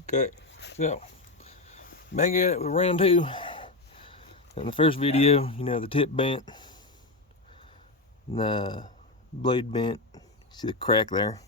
Okay, so back at it with round two. In the first video, you know, the tip bent, the blade bent. See the crack there?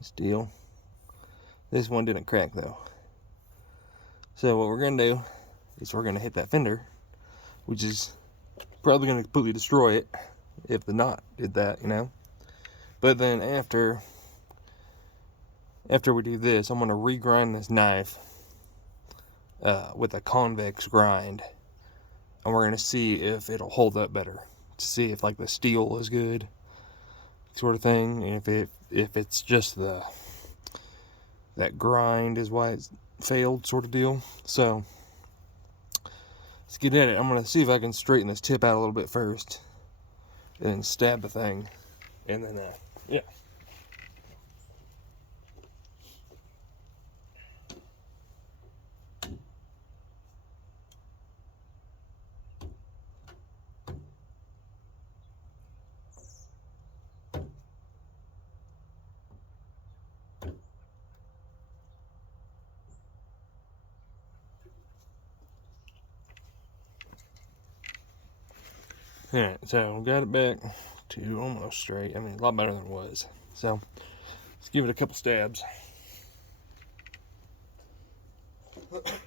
Steel. This one didn't crack though. So what we're gonna do is we're gonna hit that fender, which is probably gonna completely destroy it if the knot did that, you know. But then after we do this, I'm gonna regrind this knife with a convex grind, and we're gonna see if it'll hold up better, to see if like the steel is good, sort of thing, and if it's just that grind is why it's failed, sort of deal. So let's get at it. I'm gonna see if I can straighten this tip out a little bit first, and then stab the thing, and then yeah. Alright, so we got it back to almost straight. I mean, a lot better than it was. So let's give it a couple stabs. Alright.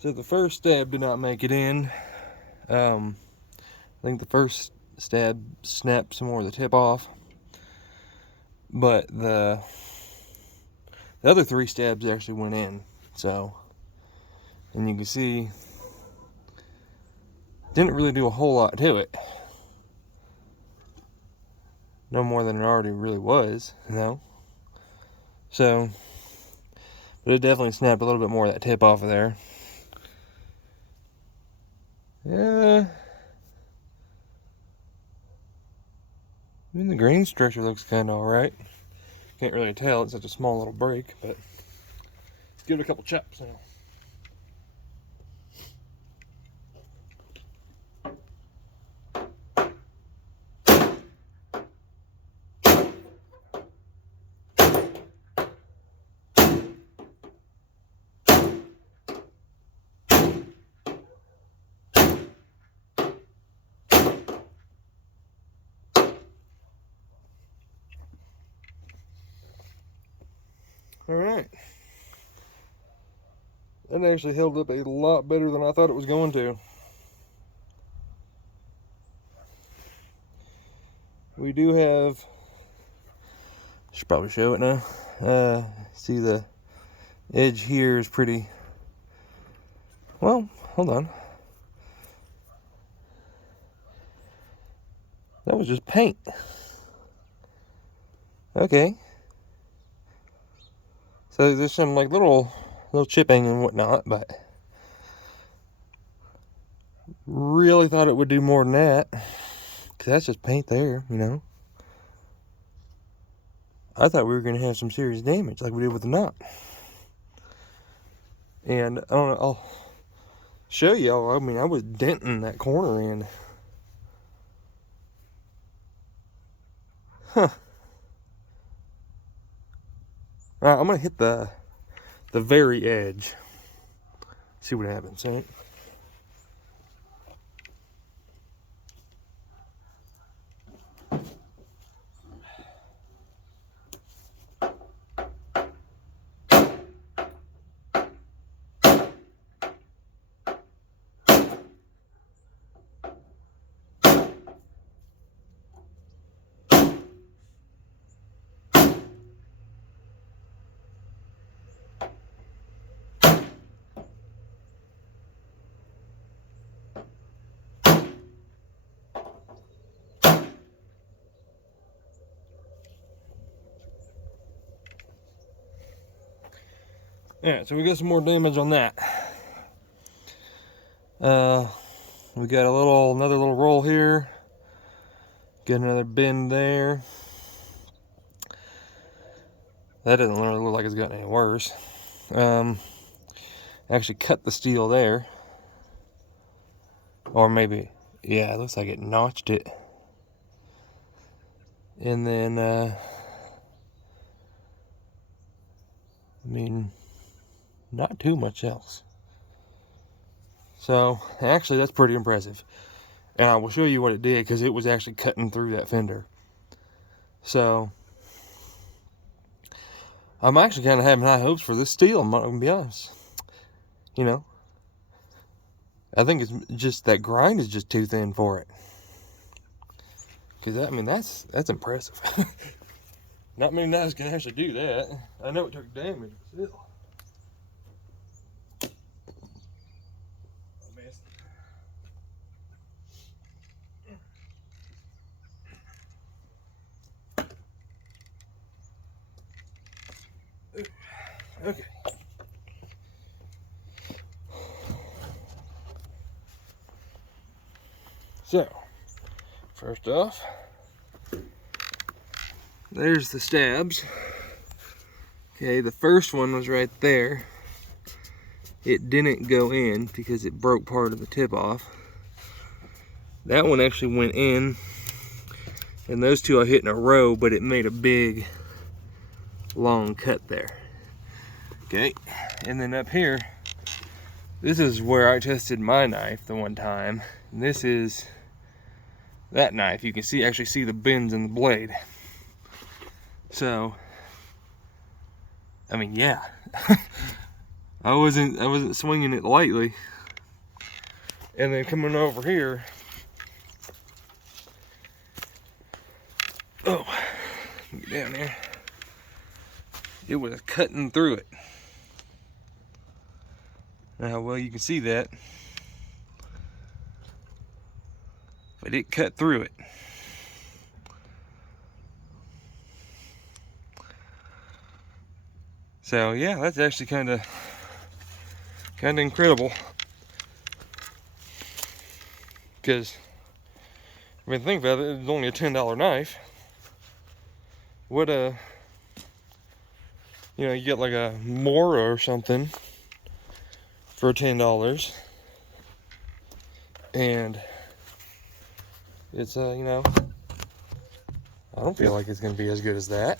So the first stab did not make it in. I think the first stab snapped some more of the tip off. But the other three stabs actually went in. So, and you can see, didn't really do a whole lot to it. No more than it already really was, you know. So, but it definitely snapped a little bit more of that tip off of there. Yeah. I mean, the grain structure looks kind of alright. Can't really tell, it's such a small little break, but let's give it a couple chops now. Alright. That actually held up a lot better than I thought it was going to. We do have, should probably show it now. See the edge here is pretty, well, hold on. That was just paint. Okay. So there's some like little chipping and whatnot, but really thought it would do more than that, because that's just paint there, you know. I thought we were going to have some serious damage like we did with the knot. And I don't know, I'll show y'all. I mean, I was denting that corner in. Huh. All right, I'm going to hit the very edge. See what happens, right? Alright, so we got some more damage on that. We got another little roll here. Got another bend there. That doesn't really look like it's gotten any worse. Actually cut the steel there. Or maybe, yeah, it looks like it notched it. And then, I mean, not too much else. So, actually, that's pretty impressive. And I will show you what it did, because it was actually cutting through that fender. So, I'm actually kind of having high hopes for this steel, I'm not going to be honest. You know, I think it's just that grind is just too thin for it. Because, I mean, that's impressive. Not many knives can actually do that. I know it took damage, but still. I missed it. Okay. So, first off, there's the stabs. Okay, the first one was right there. It didn't go in because it broke part of the tip off. That one actually went in, and those two I hit in a row, but it made a big, long cut there. Okay, and then up here, this is where I tested my knife the one time. And this is that knife. You can actually see the bends in the blade. So, I mean, yeah, I wasn't swinging it lightly. And then coming over here, oh, get down there. It was cutting through it. Now, well, you can see that, but it cut through it. So yeah, that's actually kind of incredible. Because I mean, think about it, it's only a $10 knife. What you know, you get like a Mora or something for $10, and it's you know, I don't feel like it's gonna be as good as that.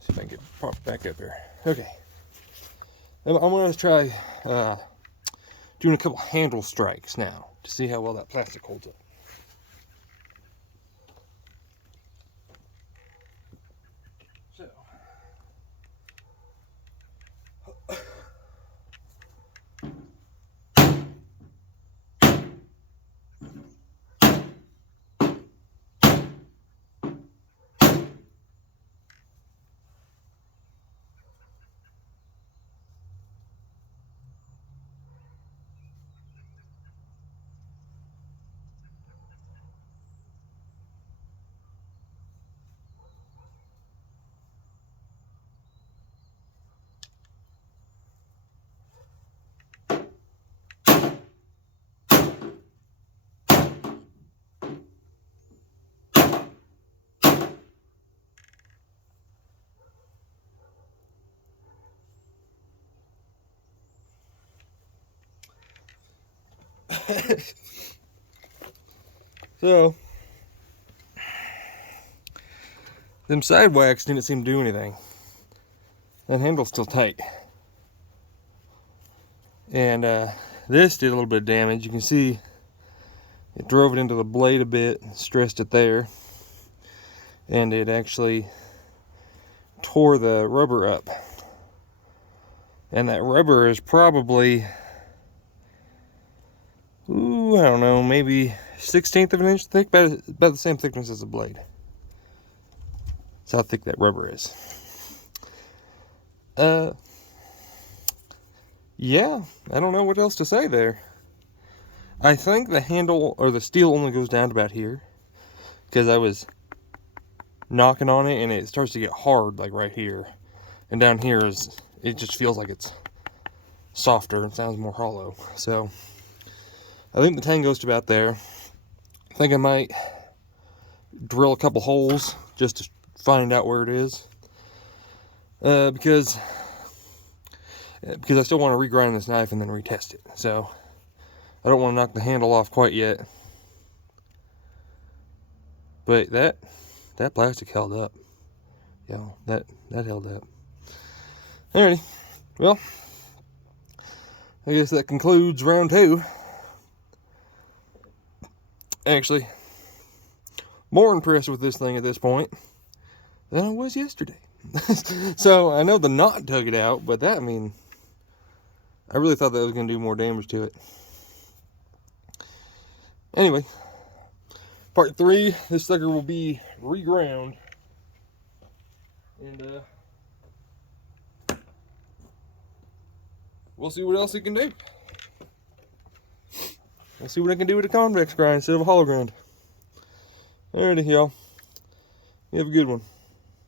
See if I can get propped back up here. Okay, I'm gonna try doing a couple handle strikes now to see how well that plastic holds up. So, so them side wax didn't seem to do anything. That handle's still tight. And this did a little bit of damage. You can see it drove it into the blade a bit, stressed it there, and it actually tore the rubber up. And that rubber is probably, ooh, I don't know, maybe 1/16 of an inch thick, about the same thickness as the blade. That's how thick that rubber is. Yeah, I don't know what else to say there. I think the handle, or the steel, only goes down to about here, because I was knocking on it and it starts to get hard, like right here. And down here it just feels like it's softer and sounds more hollow. So I think the tang goes to about there. I think I might drill a couple holes just to find out where it is. Because I still want to regrind this knife and then retest it. So I don't want to knock the handle off quite yet. But that plastic held up. Yeah, that held up. Alrighty. Well, I guess that concludes round 2. Actually, more impressed with this thing at this point than I was yesterday. So I know the knot dug it out, but that, I mean, I really thought that was going to do more damage to it. Anyway, part 3, this sucker will be reground. And we'll see what else it can do. We'll see what I can do with a convex grind instead of a hollow grind. Alrighty, y'all. You have a good one.